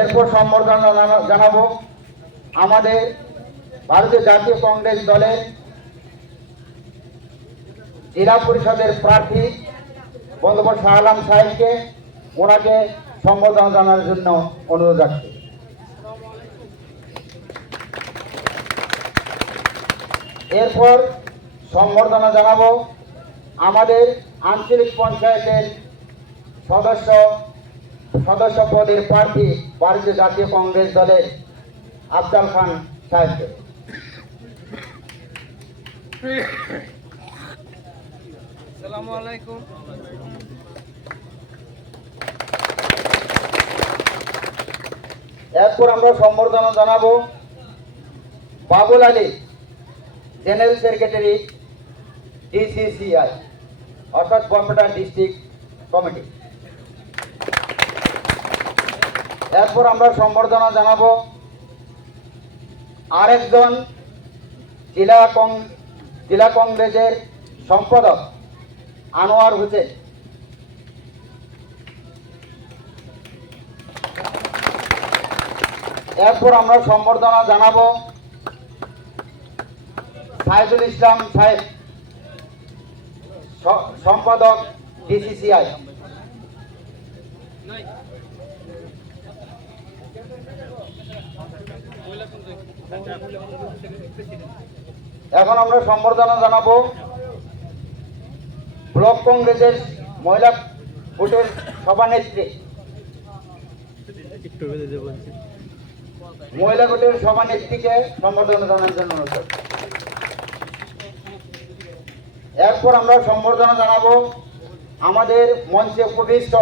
এরপর সম্বর্ধনা জানাবো আমাদের ভারতীয় জাতীয় কংগ্রেস দলের জেলা পরিষদের প্রার্থী বন্ধুবর শাহ আলম সাহেবকে, ওনাকে সম্বর্ধনা জানানোর জন্য অনুরোধ রাখছি। এরপর সম্বর্ধনা জানাবো আমাদের আঞ্চলিক পঞ্চায়েতের সদস্য পদের প্রার্থী ভারতীয় জাতীয় কংগ্রেস দলের আফজাল খান সাহেবকে। আসসালামু আলাইকুম। এরপর আমরা সম্বর্ধনা জানাবো Babul Ali, general secretary DCCI অর্থাৎ বরপেটা ডিস্ট্রিক্ট কমিটি। এরপর আমরা সম্বর্ধনা জানাবো আরেকজন জেলা কংগ্রেসের সম্পাদক আনোয়ার হোসেন। এরপর আমরা সম্বর্ধনা জানাবো সাইদুল ইসলাম সাহেব, সম্পাদক ডিসিসিআই। এখন আমরা সম্বর্ধনা জানাবো ব্লক কংগ্রেসের মহিলা ভোটের সভানেত্রী, মহিলা ভোটের সভানেত্রীকে সম্বর্ধনা জানানোর জন্য অনুরোধ। এরপর আমরা সম্বর্ধনা জানাবো আমাদের মঞ্চে উপবিষ্ট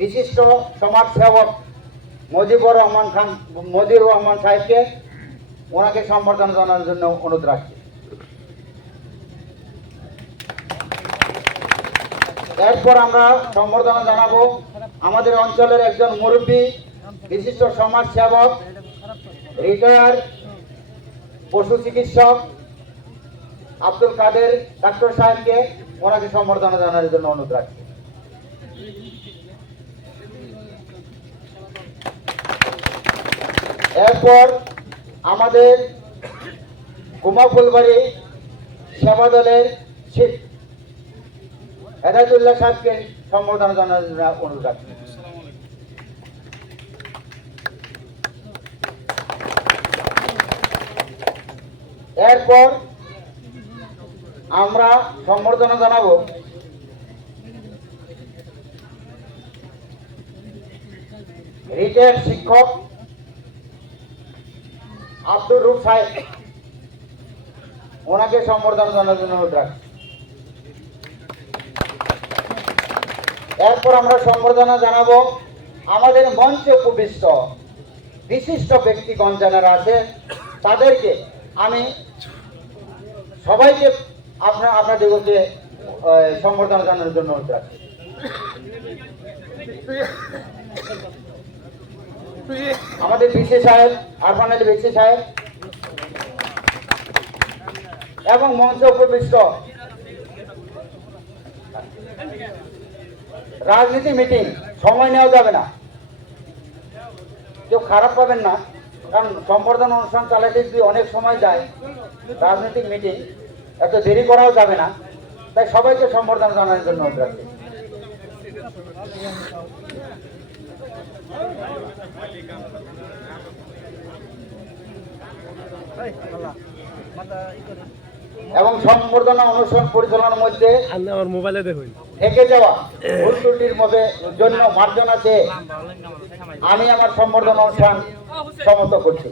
বিশিষ্ট সমাজসেবক মজিবুর রহমান সাহেবকে, ওনাকে সম্বর্ধনা জানানোর জন্য অনুরোধ রাখছি। এরপর আমরা সম্বর্ধনা জানাবো আমাদের অঞ্চলের একজন মুরব্বী বিশিষ্ট সমাজসেবক রিটায়ার পশু চিকিৎসক আব্দুল কাদের ডাক্তার সাহেবকে, ওনাকে সম্বর্ধনা জানানোর জন্য অনুরোধ রাখছি। এরপর আমাদের গুমা ফুলবাড়ি সেবা দলের শিব হেদায়তুল্লাহ সাহেবকে সম্বর্ধনা জানানোর জন্য অনুরোধ রাখছি। এরপর আমরা সম্বর্ধনা জানাবো রিটায়ার্ড শিক্ষক আব্দুর রুফ সাহেব, ওনাকে সম্বর্ধনা জানানোর জন্য অনুরোধ রাখছি। এরপর আমরা সম্বর্ধনা জানাবো আমাদের মঞ্চে উপবিষ্ট বিশিষ্ট ব্যক্তিগণ যারা আছে তাদেরকে আমি সবাইকে আপনাদেরকে সম্বর্ধনা জানানোর জন্য অনুরোধ রাখছি। আমাদের বিসি সাহেব, আরফান আলী বিসি সাহেব এবং মঞ্চে উপবিষ্ট রাজনীতি মিটিং, সময় নেওয়া যাবে না, কেউ খারাপ পাবেন না, কারণ সম্বর্ধনা অনুষ্ঠান চালাতে যদি অনেক সময় যায় রাজনৈতিক মিটিং, এত দেরি করাও যাবে না, তাই সবাইকে সম্বর্ধনা জানানোর জন্য অনুরোধ রাখছি। এবং সম্বর্ধনা অনুষ্ঠান পরিচালনার মধ্যে আমার মোবাইলে থেকে যাওয়া ভুল ত্রুটির জন্য মার্জনা চেয়ে আমি আমার সম্বর্ধনা অনুষ্ঠান সমাপ্ত করছি।